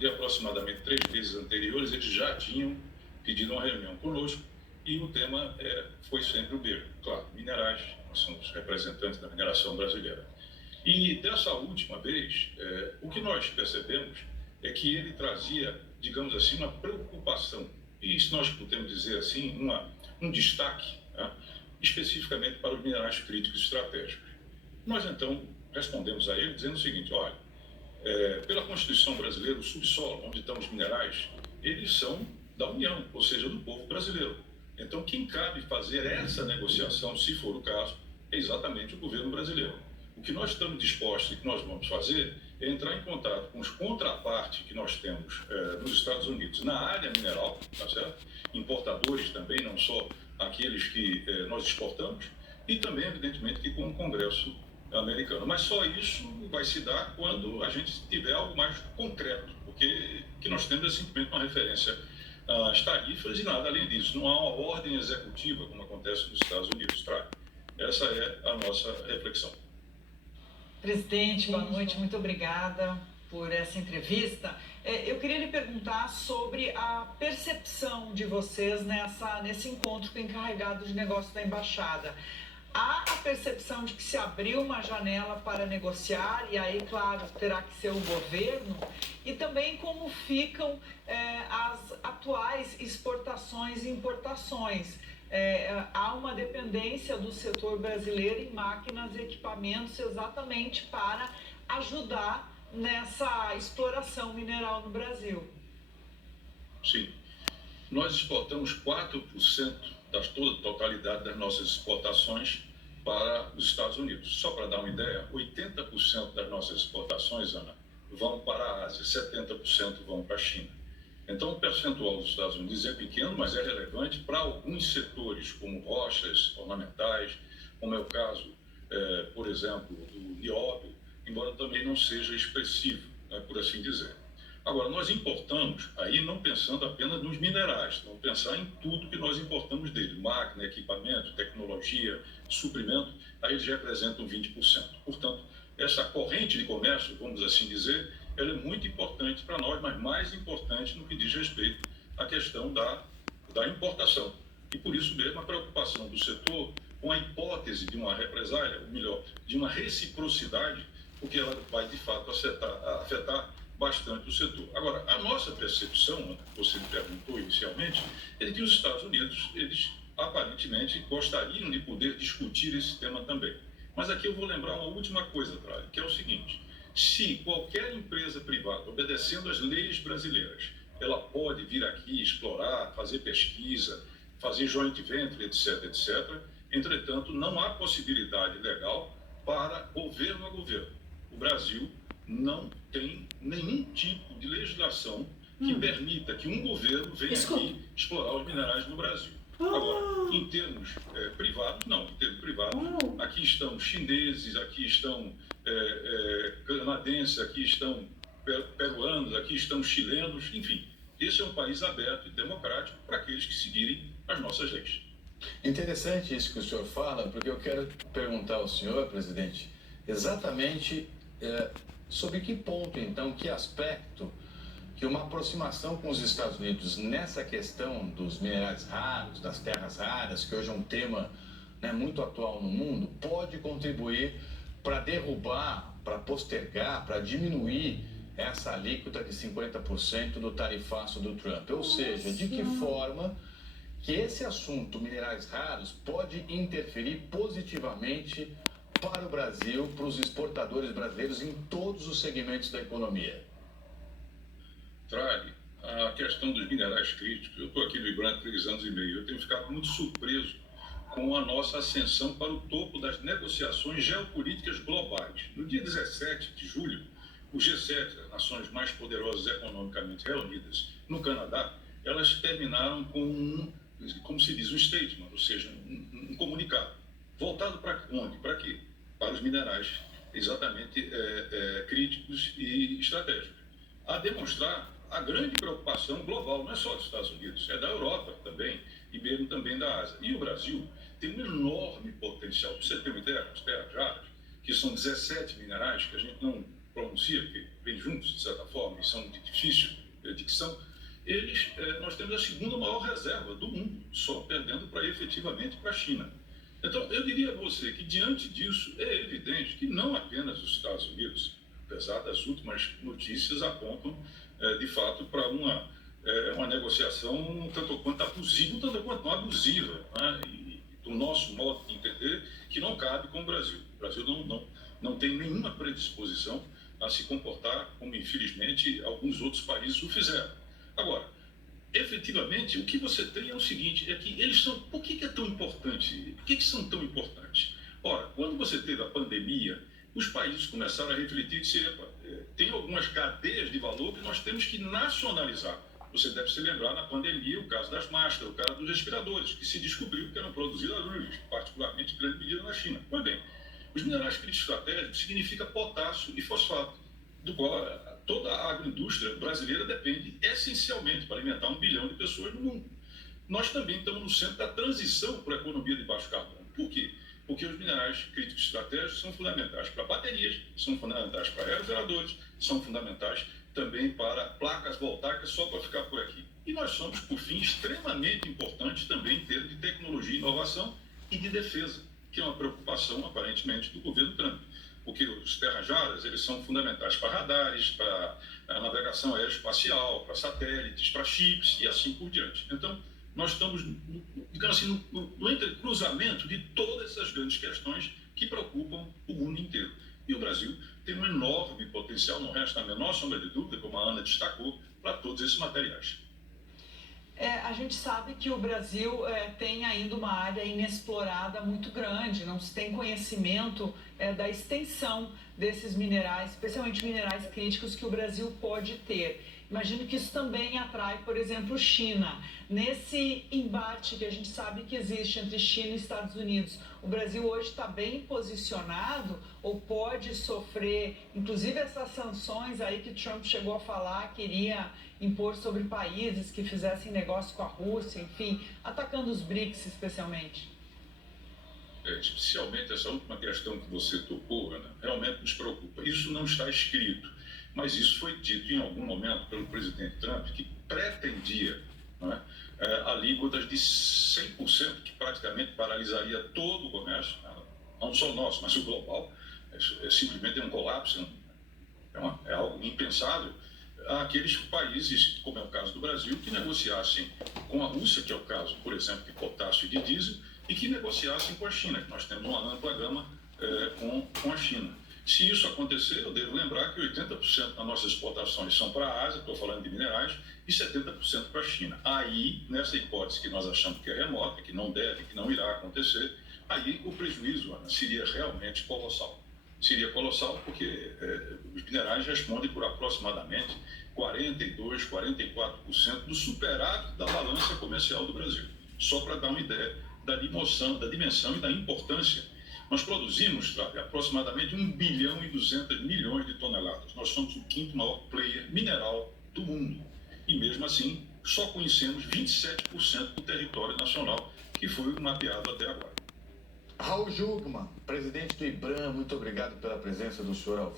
de aproximadamente 3 meses anteriores, eles já tinham pedido uma reunião conosco e o tema foi sempre o mesmo. Claro, minerais, nós somos representantes da mineração brasileira. E dessa última vez, o que nós percebemos é que ele trazia, digamos assim, uma preocupação, e isso nós podemos dizer assim, um destaque, né, especificamente para os minerais críticos estratégicos. Nós então respondemos a ele dizendo o seguinte: olha, pela Constituição brasileira, o subsolo, onde estão os minerais, eles são da União, ou seja, do povo brasileiro. Então, quem cabe fazer essa negociação, se for o caso, é exatamente o governo brasileiro. O que nós estamos dispostos e que nós vamos fazer é entrar em contato com os contrapartes que nós temos nos Estados Unidos na área mineral, tá certo? Importadores também, não só aqueles que nós exportamos, e também, evidentemente, que com o Congresso americano. Mas só isso vai se dar quando a gente tiver algo mais concreto, porque o que nós temos é simplesmente uma referência às tarifas e nada além disso. Não há uma ordem executiva, como acontece nos Estados Unidos. Tá? Essa é a nossa reflexão. Presidente, boa noite, muito obrigada por essa entrevista. Eu queria lhe perguntar sobre a percepção de vocês nesse encontro com o encarregado de negócios da Embaixada. Há a percepção de que se abriu uma janela para negociar, e aí, claro, terá que ser o governo, e também como ficam as atuais exportações e importações. Há uma dependência do setor brasileiro em máquinas e equipamentos exatamente para ajudar nessa exploração mineral no Brasil. Sim. Nós exportamos 4% da totalidade das nossas exportações para os Estados Unidos. Só para dar uma ideia, 80% das nossas exportações, Ana, vão para a Ásia, 70% vão para a China. Então, o percentual dos Estados Unidos é pequeno, mas é relevante para alguns setores, como rochas ornamentais, como é o caso, por exemplo, do nióbio, embora também não seja expressivo, por assim dizer. Agora, nós importamos, aí não pensando apenas nos minerais, vamos pensar em tudo que nós importamos dele, máquina, equipamento, tecnologia, suprimento, aí eles representam 20%. Portanto, essa corrente de comércio, vamos assim dizer, ela é muito importante para nós, mas mais importante no que diz respeito à questão da importação. E por isso mesmo a preocupação do setor com a hipótese de uma represália, ou melhor, de uma reciprocidade, porque ela vai de fato afetar bastante o setor. Agora, a nossa percepção, você me perguntou inicialmente, é de que os Estados Unidos, eles aparentemente gostariam de poder discutir esse tema também. Mas aqui eu vou lembrar uma última coisa, Tralli, que é o seguinte: se qualquer empresa privada, obedecendo às leis brasileiras, ela pode vir aqui explorar, fazer pesquisa, fazer joint venture, etc., etc., entretanto, não há possibilidade legal para governo a governo. O Brasil não tem nenhum tipo de legislação que permita que um governo venha aqui explorar os minerais no Brasil. Agora, em termos privados, não. Em termos privados, aqui estão chineses, aqui estão canadenses, aqui estão peruanos, aqui estão chilenos, enfim. Esse é um país aberto e democrático para aqueles que seguirem as nossas leis. Interessante isso que o senhor fala, porque eu quero perguntar ao senhor, presidente, exatamente sobre que ponto, então, que aspecto que uma aproximação com os Estados Unidos nessa questão dos minerais raros, das terras raras, que hoje é um tema muito atual no mundo, pode contribuir para derrubar, para postergar, para diminuir essa alíquota de 50% do tarifaço do Trump. Ou seja, de que forma que esse assunto, minerais raros, pode interferir positivamente para o Brasil, para os exportadores brasileiros em todos os segmentos da economia? Tralli, a questão dos minerais críticos, eu estou aqui no IBRAM há 3 anos e meio, eu tenho ficado muito surpreso com a nossa ascensão para o topo das negociações geopolíticas globais. No dia 17 de julho, o G7, as nações mais poderosas economicamente reunidas no Canadá, elas terminaram com como se diz, um statement, ou seja, um comunicado. Voltado para onde? Para quê? Para os minerais exatamente críticos e estratégicos. A demonstrar a grande preocupação global, não é só dos Estados Unidos, é da Europa também, e mesmo também da Ásia. E o Brasil tem um enorme potencial. Para você ter uma ideia, as terras raras, que são 17 minerais, que a gente pronuncia, que vem juntos, de certa forma, e são de difícil dicção, nós temos a segunda maior reserva do mundo, só perdendo efetivamente para a China. Então, eu diria a você que, diante disso, é evidente que não apenas os Estados Unidos, apesar das últimas notícias, apontam, de fato, para uma negociação tanto quanto abusiva, tanto quanto não abusiva, né? E, do nosso modo de entender, que não cabe com o Brasil. O Brasil não tem nenhuma predisposição a se comportar como, infelizmente, alguns outros países o fizeram. Agora, efetivamente, o que você tem é o seguinte, é que eles são... Por que é tão importante? Por que são tão importantes? Ora, quando você teve a pandemia, os países começaram a refletir e dizer, tem algumas cadeias de valor que nós temos que nacionalizar. Você deve se lembrar, na pandemia, o caso das máscaras, o caso dos respiradores, que se descobriu que eram produzidos particularmente em grande medida na China. Pois bem, os minerais críticos estratégicos significa potássio e fosfato, do qual toda a agroindústria brasileira depende essencialmente para alimentar 1 bilhão de pessoas no mundo. Nós também estamos no centro da transição para a economia de baixo carbono. Por quê? Porque os minerais críticos estratégicos são fundamentais para baterias, são fundamentais para aerogeradores, são fundamentais também para placas voltaicas, só para ficar por aqui. E nós somos, por fim, extremamente importantes também em termos de tecnologia e inovação e de defesa, que é uma preocupação, aparentemente, do governo Trump. Porque os terras-raras, eles são fundamentais para radares, para a navegação aeroespacial, para satélites, para chips e assim por diante. Então, nós estamos, digamos assim, no entrecruzamento de todas essas grandes questões que preocupam o mundo inteiro. E o Brasil tem um enorme potencial, não resta a menor sombra de dúvida, como a Ana destacou, para todos esses materiais. A gente sabe que o Brasil tem ainda uma área inexplorada muito grande, não se tem conhecimento da extensão desses minerais, especialmente minerais críticos que o Brasil pode ter. Imagino que isso também atrai, por exemplo, China. Nesse embate que a gente sabe que existe entre China e Estados Unidos, o Brasil hoje está bem posicionado ou pode sofrer, inclusive essas sanções aí que Trump chegou a falar, queria impor sobre países que fizessem negócio com a Rússia, enfim, atacando os BRICS especialmente? Especialmente essa última questão que você tocou, Ana, realmente nos preocupa. Isso não está escrito, mas isso foi dito em algum momento pelo presidente Trump, que pretendia, não é, alíquotas de 100%, que praticamente paralisaria todo o comércio, não só o nosso, mas o global. Simplesmente um colapso, é algo impensável. Aqueles países, como é o caso do Brasil, que negociassem com a Rússia, que é o caso, por exemplo, de potássio e de diesel, e que negociassem com a China, que nós temos uma ampla gama com a China. Se isso acontecer, eu devo lembrar que 80% das nossas exportações são para a Ásia, estou falando de minerais, e 70% para a China. Aí, nessa hipótese que nós achamos que é remota, que não deve, que não irá acontecer, aí o prejuízo, Ana, seria realmente colossal. Seria colossal porque os minerais respondem por aproximadamente 42%, 44% do superávit da balança comercial do Brasil. Só para dar uma ideia da dimensão e da importância. Nós produzimos aproximadamente 1 bilhão e 200 milhões de toneladas. Nós somos o 5º maior player mineral do mundo. E mesmo assim, só conhecemos 27% do território nacional que foi mapeado até agora. Raul Jungmann, presidente do IBRAM, muito obrigado pela presença do senhor ao